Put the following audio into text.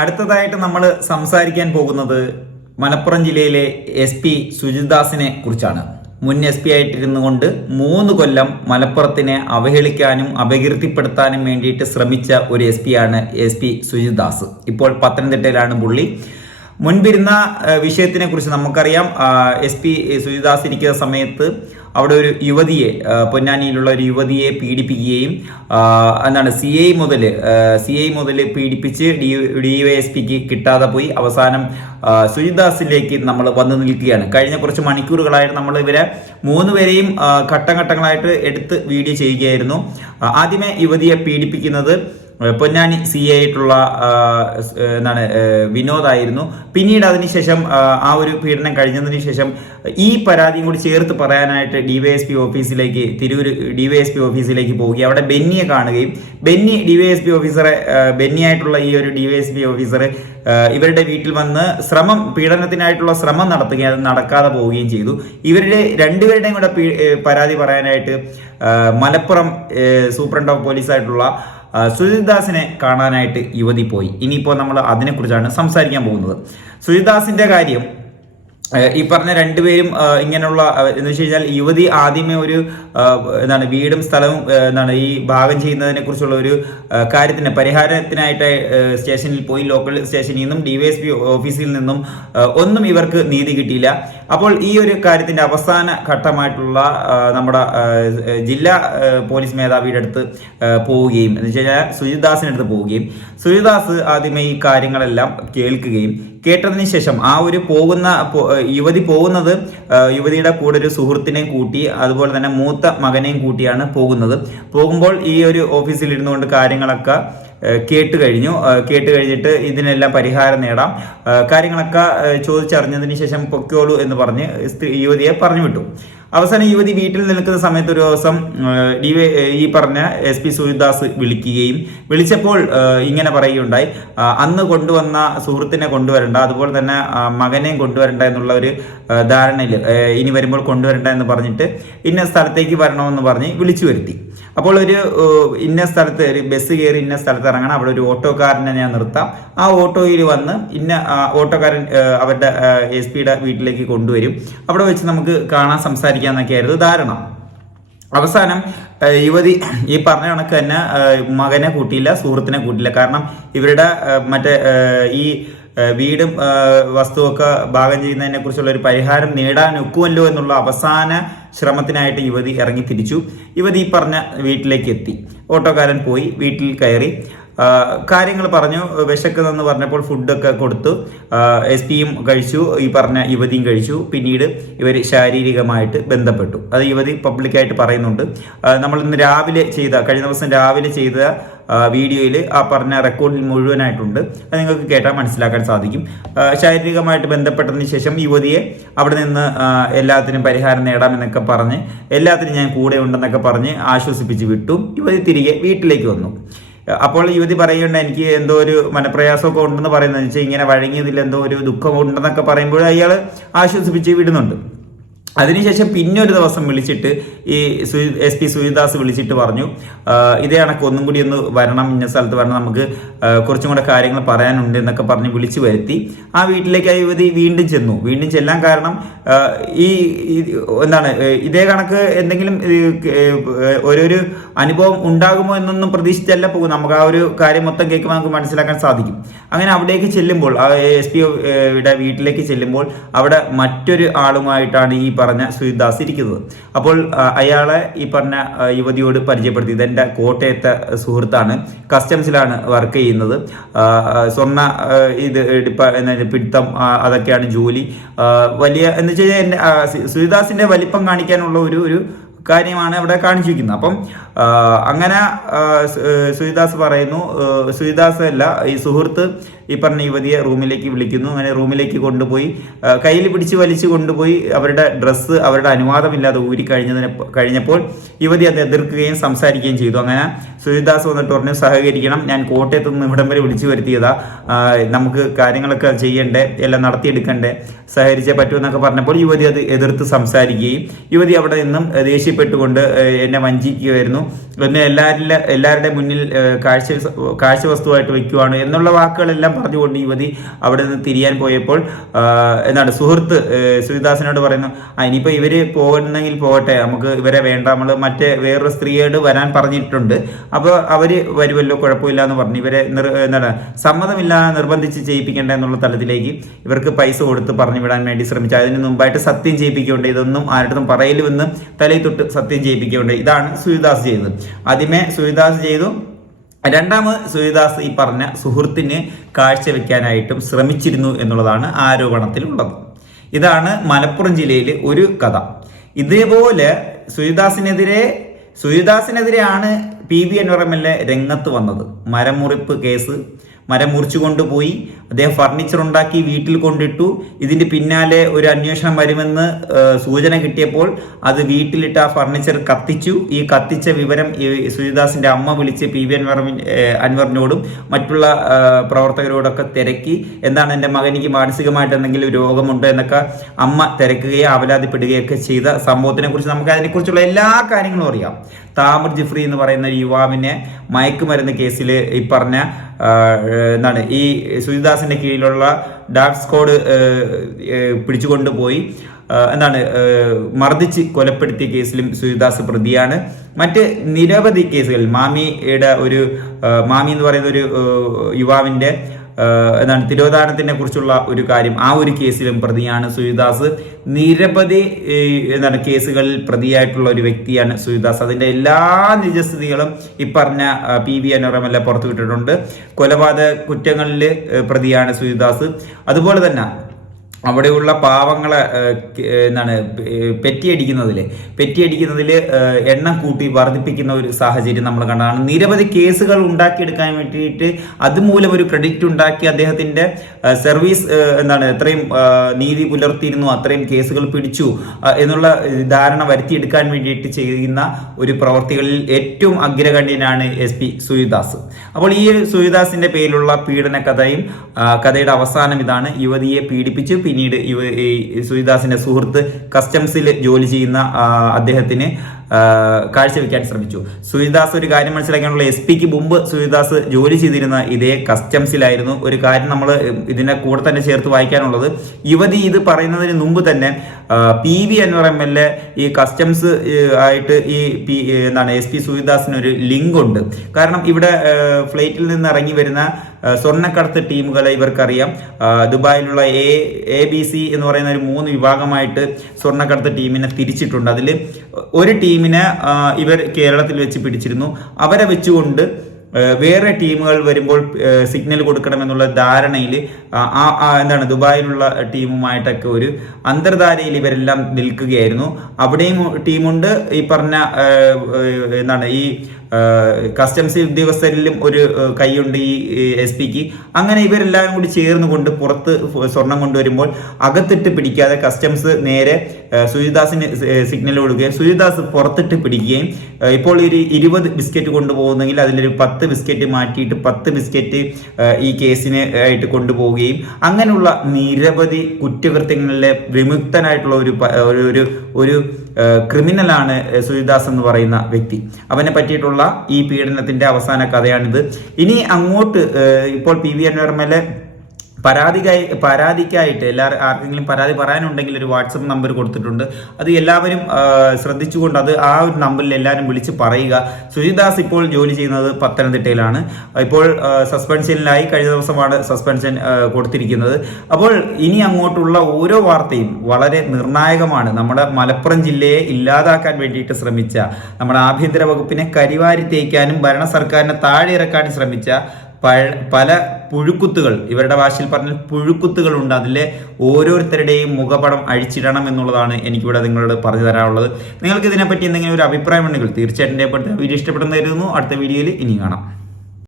അടുത്തതായിട്ട് നമ്മൾ സംസാരിക്കാൻ പോകുന്നത് മലപ്പുറം ജില്ലയിലെ എസ് പി സുജിദാസിനെ കുറിച്ചാണ്. മുൻ എസ് പി ആയിട്ടിരുന്നു കൊണ്ട് മൂന്ന് കൊല്ലം മലപ്പുറത്തിനെ അവഹേളിക്കാനും അപകീർത്തിപ്പെടുത്താനും വേണ്ടിയിട്ട് ശ്രമിച്ച ഒരു എസ് പി ആണ് എസ് പി സുജിദാസ് ഇപ്പോൾ പത്തനംതിട്ടയിലാണ് പുള്ളി. മുൻപിരുന്ന വിഷയത്തിനെ കുറിച്ച് നമുക്കറിയാം. എസ് പി സുജിദാസ് ഇരിക്കുന്ന സമയത്ത് അവിടെ ഒരു യുവതിയെ പൊന്നാനിയിലുള്ള ഒരു യുവതിയെ പീഡിപ്പിക്കുകയും എന്താണ് സി ഐ മുതൽ സി ഐ മുതൽ പീഡിപ്പിച്ച് ഡി ഡി എസ് പിക്ക് കിട്ടാതെ പോയി. അവസാനം സുജിദാസിലേക്ക് നമ്മൾ വന്നു നിൽക്കുകയാണ്. കഴിഞ്ഞ കുറച്ച് മണിക്കൂറുകളായിട്ട് നമ്മൾ ഇവരെ മൂന്ന് പേരെയും ഘട്ടം ഘട്ടങ്ങളായിട്ട് എടുത്ത് വീഡിയോ ചെയ്യുകയായിരുന്നു. ആദ്യമേ യുവതിയെ പീഡിപ്പിക്കുന്നത് പൊന്നാനി സി എ ആയിട്ടുള്ള എന്താണ് വിനോദായിരുന്നു പിന്നീട് അതിനുശേഷം ആ, ഒരു പീഡനം കഴിഞ്ഞതിന് ശേഷം ഈ പരാതിയും കൂടി ചേർത്ത് പറയാനായിട്ട് ഡിവൈഎസ്പി ഓഫീസിലേക്ക് തിരൂർ ഡിവൈഎസ്പി ഓഫീസിലേക്ക് പോവുകയും അവിടെ ബെന്നിയെ കാണുകയും ബെന്നി ഡിവൈഎസ്പി ഓഫീസറെ ബെന്നിയായിട്ടുള്ള ഈ ഒരു ഡിവൈഎസ്പി ഓഫീസർ ഇവരുടെ വീട്ടിൽ വന്ന് ശ്രമം പീഡനത്തിനായിട്ടുള്ള ശ്രമം നടത്തുകയും അത് നടക്കാതെ പോവുകയും ചെയ്തു. ഇവരുടെ രണ്ടുപേരുടെയും കൂടെ പരാതി പറയാനായിട്ട് മലപ്പുറം സൂപ്രണ്ട് ഓഫ് പോലീസായിട്ടുള്ള ആ, സുജിദാസിനെ കാണാനായിട്ട് യുവതി പോയി. ഇനിയിപ്പോൾ നമ്മൾ അതിനെക്കുറിച്ചാണ് സംസാരിക്കാൻ പോകുന്നത്. സുജിത്ദാസിന്റെ കാര്യം ഈ പറഞ്ഞ രണ്ടുപേരും ഇങ്ങനെയുള്ള എന്ന് വെച്ച് കഴിഞ്ഞാൽ യുവതി ആദ്യമേ ഒരു എന്താണ് വീടും സ്ഥലവും എന്താണ് ഈ ഭാഗം ചെയ്യുന്നതിനെ കുറിച്ചുള്ള ഒരു കാര്യത്തിന് പരിഹാരത്തിനായിട്ട് സ്റ്റേഷനിൽ പോയി ലോക്കൽ സ്റ്റേഷനിൽ നിന്നും ഡിവൈഎസ്പി ഓഫീസിൽ നിന്നും ഒന്നും ഇവർക്ക് നീതി കിട്ടിയില്ല. അപ്പോൾ ഈ ഒരു കാര്യത്തിന്റെ അവസാന ഘട്ടമായിട്ടുള്ള നമ്മുടെ ജില്ലാ പോലീസ് മേധാവിയുടെ അടുത്ത് പോവുകയും എന്ന് വെച്ച് കഴിഞ്ഞാൽ സുജിദാസിന്റെ അടുത്ത് പോവുകയും. സുജിദാസ് ആദ്യമേ ഈ കാര്യങ്ങളെല്ലാം കേൾക്കുകയും കേട്ടതിന് ശേഷം ആ ഒരു പോകുന്ന യുവതി പോകുന്നത് യുവതിയുടെ കൂടെ ഒരു സുഹൃത്തിനെയും കൂട്ടി അതുപോലെ തന്നെ മൂത്ത മകനെയും കൂട്ടിയാണ് പോകുന്നത്. പോകുമ്പോൾ ഈ ഒരു ഓഫീസിൽ ഇരുന്നുകൊണ്ട് കാര്യങ്ങളൊക്കെ കേട്ട് കഴിഞ്ഞു. കേട്ട് കഴിഞ്ഞിട്ട് ഇതിനെല്ലാം പരിഹാരം നേടാം. കാര്യങ്ങളൊക്കെ ചോദിച്ചറിഞ്ഞതിന് ശേഷം പൊക്കോളൂ എന്ന് പറഞ്ഞ് സ്ത്രീ യുവതിയെ പറഞ്ഞു വിട്ടു. അവസാനം യുവതി വീട്ടിൽ നിൽക്കുന്ന സമയത്ത് ഒരു ദിവസം ഈ പറഞ്ഞ എസ് പി സൂര്യദാസ് വിളിക്കുകയും വിളിച്ചപ്പോൾ ഇങ്ങനെ പറയുകയുണ്ടായി. അന്ന് കൊണ്ടുവന്ന സുഹൃത്തിനെ കൊണ്ടുവരണ്ട അതുപോലെ തന്നെ മകനെയും കൊണ്ടുവരണ്ട എന്നുള്ള ഒരു ധാരണയിൽ ഇനി വരുമ്പോൾ കൊണ്ടുവരണ്ട എന്ന് പറഞ്ഞിട്ട് ഇന്ന സ്ഥലത്തേക്ക് വരണമെന്ന് പറഞ്ഞ് വിളിച്ചു വരുത്തി. അപ്പോൾ ഒരു ഇന്ന സ്ഥലത്ത് ഒരു ബസ് കയറി ഇന്ന സ്ഥലത്ത് ഇറങ്ങണം. അവിടെ ഒരു ഓട്ടോക്കാരനെ ഞാൻ നിർത്താം. ആ ഓട്ടോയിൽ വന്ന് ഇന്ന ഓട്ടോക്കാരൻ അവരുടെ എസ് പിയുടെ വീട്ടിലേക്ക് കൊണ്ടുവരും. അവിടെ വെച്ച് നമുക്ക് കാണാൻ സംസാരിക്കാന്നൊക്കെയായിരുന്നു ധാരണ. അവസാനം യുവതി ഈ പറഞ്ഞ കണക്ക് തന്നെ മകനെ കൂട്ടിയില്ല സുഹൃത്തിനെ കൂട്ടിയില്ല. കാരണം ഇവരുടെ മറ്റേ ഈ വീടും വസ്തുവൊക്കെ ഭാഗം ചെയ്യുന്നതിനെ കുറിച്ചുള്ള ഒരു പരിഹാരം നേടാൻ ഒക്കുമല്ലോ എന്നുള്ള അവസാന ശ്രമത്തിനായിട്ട് യുവതി ഇറങ്ങി തിരിച്ചു. യുവതി പറഞ്ഞ വീട്ടിലേക്ക് എത്തി. ഓട്ടോക്കാരൻ പോയി വീട്ടിൽ കയറി. കാര്യങ്ങൾ പറഞ്ഞു. വിശക്കുന്നെന്ന് പറഞ്ഞപ്പോൾ ഫുഡൊക്കെ കൊടുത്തു. എസ് പിയും കഴിച്ചു. ഈ പറഞ്ഞ യുവതിയും കഴിച്ചു. പിന്നീട് ഇവർ ശാരീരികമായിട്ട് ബന്ധപ്പെട്ടു. അത് യുവതി പബ്ലിക്കായിട്ട് പറയുന്നുണ്ട്. നമ്മൾ ഇന്ന് രാവിലെ ചെയ്ത കഴിഞ്ഞ ദിവസം രാവിലെ ചെയ്ത വീഡിയോയിൽ ആ പറഞ്ഞ റെക്കോർഡിൽ മുഴുവനായിട്ടുണ്ട്. അത് നിങ്ങൾക്ക് കേട്ടാൽ മനസ്സിലാക്കാൻ സാധിക്കും. ശാരീരികമായിട്ട് ബന്ധപ്പെട്ടതിന് ശേഷം യുവതിയെ അവിടെ നിന്ന് എല്ലാത്തിനും പരിഹാരം നേടാമെന്നൊക്കെ പറഞ്ഞ് എല്ലാത്തിനും ഞാൻ കൂടെ ഉണ്ടെന്നൊക്കെ പറഞ്ഞ് ആശ്വസിപ്പിച്ച് വിട്ടു. യുവതി തിരികെ വീട്ടിലേക്ക് വന്നു. അപ്പോൾ യുവതി പറയുന്നുണ്ട് എനിക്ക് എന്തോ ഒരു മനപ്രയാസമൊക്കെ ഉണ്ടെന്ന് പറയുന്നത് വെച്ചാൽ ഇങ്ങനെ വഴങ്ങിയതിൽ എന്തോ ഒരു ദുഃഖം ഉണ്ടെന്നൊക്കെ പറയുമ്പോൾ അയാൾ ആശ്വസിപ്പിച്ച് വിടുന്നുണ്ട്. അതിനുശേഷം പിന്നെ ഒരു ദിവസം വിളിച്ചിട്ട് ഈ എസ് പി സുജിദാസ് വിളിച്ചിട്ട് പറഞ്ഞു ഇതേ കണക്ക് ഒന്നും കൂടി ഒന്ന് വരണം ഇന്ന സ്ഥലത്ത് വരണം നമുക്ക് കുറച്ചും കൂടെ കാര്യങ്ങൾ പറയാനുണ്ട് എന്നൊക്കെ പറഞ്ഞ് വിളിച്ചു വരുത്തി. ആ വീട്ടിലേക്ക് ആ യുവതി വീണ്ടും ചെന്നു. വീണ്ടും ചെല്ലാൻ കാരണം ഈ എന്താണ് ഇതേ കണക്ക് എന്തെങ്കിലും ഓരോരു അനുഭവം ഉണ്ടാകുമോ എന്നൊന്നും പ്രതീക്ഷിച്ചല്ല പോകും നമുക്ക് ആ ഒരു കാര്യം മൊത്തം കേൾക്കുമ്പോൾ നമുക്ക് മനസ്സിലാക്കാൻ സാധിക്കും. അങ്ങനെ അവിടേക്ക് ചെല്ലുമ്പോൾ ആ എസ് പി വീട്ടിലേക്ക് ചെല്ലുമ്പോൾ അവിടെ മറ്റൊരു ആളുമായിട്ടാണ് ഈ പറഞ്ഞ സുയിദാസ് ഇരിക്കുന്നത്. അപ്പോൾ അയാളെ ഈ പറഞ്ഞ യുവതിയോട് പരിചയപ്പെടുത്തി. ഇതെന്റെ കോട്ടയത്തെ സുഹൃത്താണ്. കസ്റ്റംസിലാണ് വർക്ക് ചെയ്യുന്നത്. സ്വർണ ഇത് പിടുത്തം അതൊക്കെയാണ് ജോലി. വലിയ എന്ന് വെച്ച് കഴിഞ്ഞാൽ എന്റെ, ആ, സു- സുജിദാസിന്റെ വലിപ്പം കാണിക്കാനുള്ള ഒരു ഒരു കാര്യമാണ് അവിടെ കാണിച്ചിരിക്കുന്നത്. അപ്പം അങ്ങനെ ആ, സു- ഏ, സുജിദാസ് പറയുന്നു സുരിദാസ് അല്ല ഈ സുഹൃത്ത് ഈ പറഞ്ഞ യുവതിയെ റൂമിലേക്ക് വിളിക്കുന്നു. അങ്ങനെ റൂമിലേക്ക് കൊണ്ടുപോയി കയ്യിൽ പിടിച്ച് വലിച്ചു കൊണ്ടുപോയി അവരുടെ ഡ്രസ്സ് അവരുടെ അനുവാദമില്ലാതെ ഊരി കഴിഞ്ഞതിന് കഴിഞ്ഞപ്പോൾ യുവതി അത് എതിർക്കുകയും സംസാരിക്കുകയും ചെയ്തു. അങ്ങനെ സുജിദാസ് വന്നിട്ട് പറഞ്ഞു സഹകരിക്കണം. ഞാൻ കോട്ടയത്ത് നിന്ന് ഇവിടം വരെ വിളിച്ചു വരുത്തിയതാ. നമുക്ക് കാര്യങ്ങളൊക്കെ ചെയ്യണ്ടേ എല്ലാം നടത്തിയെടുക്കണ്ടേ സഹകരിച്ചേ പറ്റൂ എന്നൊക്കെ പറഞ്ഞപ്പോൾ യുവതി അത് എതിർത്ത് സംസാരിക്കുകയും യുവതി അവിടെ നിന്നും ദേഷ്യപ്പെട്ടുകൊണ്ട് എന്നെ വഞ്ചിക്കുകയായിരുന്നു. എന്നെ എല്ലാവരിലെ എല്ലാവരുടെ മുന്നിൽ കാഴ്ച കാഴ്ച വസ്തുവായിട്ട് വെക്കുവാണ്. എന്നുള്ള വാക്കുകളെല്ലാം പറഞ്ഞുകൊണ്ട് യുവതി അവിടെ നിന്ന് തിരിയാൻ പോയപ്പോൾ എന്താണ് സുഹൃത്ത് സുരിദാസിനോട് പറയുന്നു ഇനിയിപ്പോൾ ഇവർ പോകുന്നെങ്കിൽ പോകട്ടെ നമുക്ക് ഇവരെ വേണ്ട. നമ്മൾ മറ്റേ വേറൊരു സ്ത്രീയോട് വരാൻ പറഞ്ഞിട്ടുണ്ട്. അപ്പോൾ അവർ വരുമല്ലോ കുഴപ്പമില്ല എന്ന് പറഞ്ഞു. ഇവരെ എന്താണ് സമ്മതമില്ലാതെ നിർബന്ധിച്ച് ചെയ്യിപ്പിക്കേണ്ട എന്നുള്ള തലത്തിലേക്ക് ഇവർക്ക് പൈസ കൊടുത്ത് പറഞ്ഞു വിടാൻ വേണ്ടി ശ്രമിച്ചു. അതിന് മുമ്പായിട്ട് സത്യം ചെയ്യിപ്പിക്കുകയുണ്ട് ഇതൊന്നും ആരുടെ പറയലുമെന്ന് തലയിൽ തൊട്ട് സത്യം ചെയ്യിപ്പിക്കുകയുണ്ട് ഇതാണ് സുരിദാസ് ചെയ്തത്. ആദ്യമേ സുരിദാസ് ചെയ്തു. രണ്ടാമത് സുരിദാസ് ഈ പറഞ്ഞ സുഹൃത്തിന് കാഴ്ചവെക്കാനായിട്ടും ശ്രമിച്ചിരുന്നു എന്നുള്ളതാണ് ആരോപണത്തിലുള്ളത്. ഇതാണ് മലപ്പുറം ജില്ലയിലെ ഒരു കഥ. ഇതേപോലെ സുരിദാസിനെതിരെ സുരിദാസിനെതിരെയാണ് പി വി എൻവറമെല്ലെ രംഗത്ത് വന്നത്. മരമുറിപ്പ് കേസ് മരം മുറിച്ചു കൊണ്ടുപോയി അദ്ദേഹം ഫർണിച്ചർ ഉണ്ടാക്കി വീട്ടിൽ കൊണ്ടിട്ടു. ഇതിന്റെ പിന്നാലെ ഒരു അന്വേഷണം വരുമെന്ന് സൂചന കിട്ടിയപ്പോൾ അത് വീട്ടിലിട്ട് ആ ഫർണിച്ചർ കത്തിച്ചു. ഈ കത്തിച്ച വിവരം ഈ സുജിദാസിന്റെ അമ്മ വിളിച്ച് പി വി അൻവറിൻ അൻവറിനോടും മറ്റുള്ള പ്രവർത്തകരോടൊക്കെ തിരക്കി. എന്താണ് എന്റെ മകനിക്ക് മാനസികമായിട്ട് എന്തെങ്കിലും രോഗമുണ്ടോ എന്നൊക്കെ അമ്മ തിരക്കുകയും അവലാതിപ്പെടുകയൊക്കെ ചെയ്ത സംഭവത്തിനെ കുറിച്ച് നമുക്ക് അതിനെക്കുറിച്ചുള്ള എല്ലാ കാര്യങ്ങളും അറിയാം. താമർ ജിഫ്രി എന്ന് പറയുന്ന യുവാവിനെ മയക്കുമരുന്ന് കേസിൽ ഈ പറഞ്ഞ എന്താണ് ഈ സുജിദാസിന്റെ കീഴിലുള്ള ഡാർക്ക് സ്ക്വാഡ് പിടിച്ചുകൊണ്ടുപോയി. എന്താണ് മർദ്ദിച്ച് കൊലപ്പെടുത്തിയ കേസിലും സുജിദാസ് പ്രതിയാണ്. മറ്റ് നിരവധി കേസുകൾ മാമിയുടെ ഒരു മാമി എന്ന് പറയുന്ന ഒരു യുവാവിന്റെ എന്താണ് തിരോധാനത്തിനെ കുറിച്ചുള്ള ഒരു കാര്യം. ആ ഒരു കേസിലും പ്രതിയാണ് സുയിദാസ് നിരവധി എന്താണ് കേസുകളിൽ പ്രതിയായിട്ടുള്ള ഒരു വ്യക്തിയാണ് സുയിദാസ് അതിന്റെ എല്ലാ നിജസ്ഥിതികളും ഈ പറഞ്ഞ ആ, പി വി അനോറമല്ല പുറത്തുവിട്ടിട്ടുണ്ട്. കൊലപാതക കുറ്റങ്ങളിൽ പ്രതിയാണ് സുയിദാസ് അതുപോലെ തന്നെ അവിടെയുള്ള പാവങ്ങളെ എന്താണ് പെറ്റിയടിക്കുന്നതിൽ പെറ്റിയടിക്കുന്നതിൽ എണ്ണം കൂട്ടി വർദ്ധിപ്പിക്കുന്ന ഒരു സാഹചര്യം നമ്മൾ കണ്ടതാണ്. നിരവധി കേസുകൾ ഉണ്ടാക്കിയെടുക്കാൻ വേണ്ടിയിട്ട് അതുമൂലം ഒരു ക്രെഡിറ്റ് ഉണ്ടാക്കി അദ്ദേഹത്തിന്റെ സർവീസ് എന്താണ് എത്രയും നീതി പുലർത്തിയിരുന്നു അത്രയും കേസുകൾ പിടിച്ചു എന്നുള്ള ധാരണ വരുത്തിയെടുക്കാൻ വേണ്ടിയിട്ട് ചെയ്യുന്ന ഒരു പ്രവർത്തികളിൽ ഏറ്റവും അഗ്രഗണ്യനാണ് എസ് പി സുയിദാസ്. അപ്പോൾ ഈ സുയിദാസിന്റെ പേരിലുള്ള പീഡന കഥയും കഥയുടെ അവസാനം ഇതാണ്. യുവതിയെ പീഡിപ്പിച്ച്. പിന്നീട് ഈ സുരിദാസിന്റെ സുഹൃത്ത് കസ്റ്റംസിൽ ജോലി ചെയ്യുന്ന അദ്ദേഹത്തിന് കാഴ്ചവെക്കാൻ ശ്രമിച്ചു. സുരിദാസ് ഒരു കാര്യം മനസ്സിലാക്കാനുള്ള എസ് പിക്ക് മുമ്പ് സുരിദാസ് ജോലി ചെയ്തിരുന്ന ഇതേ കസ്റ്റംസിലായിരുന്നു ഒരു കാര്യം നമ്മൾ ഇതിനെ കൂടെ തന്നെ ചേർത്ത് വായിക്കാനുള്ളത്. യുവതി ഇത് പറയുന്നതിന് മുമ്പ് തന്നെ P V Anvar M L A ഈ കസ്റ്റംസ് ആയിട്ട് ഈ പി എന്താണ് എസ് പി സുരിദാസിന് ഒരു ലിങ്ക് ഉണ്ട് കാരണം ഇവിടെ ഫ്ലൈറ്റിൽ നിന്ന് ഇറങ്ങി വരുന്ന സ്വർണക്കടത്ത് ടീമുകളെ ഇവർക്കറിയാം. ദുബായിലുള്ള എ എ ബി സി എന്ന് പറയുന്ന ഒരു മൂന്ന് വിഭാഗമായിട്ട് സ്വർണക്കടത്ത് ടീമിനെ തിരിച്ചിട്ടുണ്ട്. അതിൽ ഒരു ടീമിനെ ഇവർ കേരളത്തിൽ വെച്ച് പിടിച്ചിരുന്നു. അവരെ വെച്ചുകൊണ്ട് വേറെ ടീമുകൾ വരുമ്പോൾ സിഗ്നൽ കൊടുക്കണമെന്നുള്ള ധാരണയിൽ ആ എന്താണ് ദുബായിലുള്ള ടീമുമായിട്ടൊക്കെ ഒരു അന്തർധാരയിൽ ഇവരെല്ലാം നിൽക്കുകയായിരുന്നു. അവിടെയും ടീമുണ്ട്. ഈ പറഞ്ഞ എന്താണ് ഈ കസ്റ്റംസ് ഉദ്യോഗസ്ഥരിലും ഒരു കൈയുണ്ട് ഈ എസ് പിക്ക്. അങ്ങനെ ഇവരെല്ലാം കൂടി ചേർന്ന് കൊണ്ട് പുറത്ത് സ്വർണം കൊണ്ടുവരുമ്പോൾ അകത്തിട്ട് പിടിക്കാതെ കസ്റ്റംസ് നേരെ സുജിദാസിന് സിഗ്നൽ കൊടുക്കുകയും സുജിദാസ് പുറത്തിട്ട് പിടിക്കുകയും ഇപ്പോൾ ഒരു ഇരുപത് ബിസ്ക്കറ്റ് കൊണ്ടുപോകുന്നെങ്കിൽ അതിലൊരു പത്ത് ബിസ്ക്കറ്റ് മാറ്റിയിട്ട് പത്ത് ബിസ്ക്കറ്റ് ഈ കേസിന് ആയിട്ട് കൊണ്ടുപോവുകയും അങ്ങനെയുള്ള നിരവധി കുറ്റകൃത്യങ്ങളിലെ വിമുക്തനായിട്ടുള്ള ഒരു ഒരു ഒരു ക്രിമിനലാണ് സുജിദാസ് എന്ന് പറയുന്ന വ്യക്തി. അവനെ പറ്റിയിട്ടുള്ള ഈ പീഡനത്തിന്റെ അവസാന കഥയാണിത്. ഇനി അങ്ങോട്ട് ഇപ്പോൾ പി വി അൻവർമലെ പരാതിക്കായി പരാതിക്കായിട്ട് എല്ലാ ആർക്കെങ്കിലും പരാതി പറയാനുണ്ടെങ്കിൽ ഒരു വാട്സപ്പ് നമ്പർ കൊടുത്തിട്ടുണ്ട്. അത് എല്ലാവരും ശ്രദ്ധിച്ചുകൊണ്ട് അത് ആ ഒരു നമ്പറിൽ എല്ലാവരും വിളിച്ച് പറയുക. സുജിദാസ് ഇപ്പോൾ ജോലി ചെയ്യുന്നത് പത്തനംതിട്ടയിലാണ്. ഇപ്പോൾ സസ്പെൻഷനിലായി കഴിഞ്ഞ ദിവസമാണ് സസ്പെൻഷൻ കൊടുത്തിരിക്കുന്നത്. അപ്പോൾ ഇനി അങ്ങോട്ടുള്ള ഓരോ വാർത്തയും വളരെ നിർണായകമാണ്. നമ്മുടെ മലപ്പുറം ജില്ലയെ ഇല്ലാതാക്കാൻ വേണ്ടിയിട്ട് ശ്രമിച്ച നമ്മുടെ ആഭ്യന്തര വകുപ്പിനെ കരിവാരി തേക്കാനും ഭരണ സർക്കാരിനെ താഴെ ഇറക്കാനും ശ്രമിച്ച പല പുഴുക്കുത്തുകൾ ഇവരുടെ ഭാഷയിൽ പറഞ്ഞാൽ പുഴുക്കുത്തുകൾ ഉണ്ട് അതിലെ ഓരോരുത്തരുടെയും മുഖപടം അഴിച്ചിടണം എന്നുള്ളതാണ് എനിക്കിവിടെ നിങ്ങളോട് പറഞ്ഞു തരാനുള്ളത്. നിങ്ങൾക്ക് ഇതിനെപ്പറ്റി എന്തെങ്കിലും ഒരു അഭിപ്രായം ഉണ്ടെങ്കിൽ തീർച്ചയായിട്ടും രേഖപ്പെടുത്തുക. വീഡിയോ ഇഷ്ടപ്പെടുന്നതായിരുന്നു അടുത്ത വീഡിയോയിൽ ഇനി കാണാം.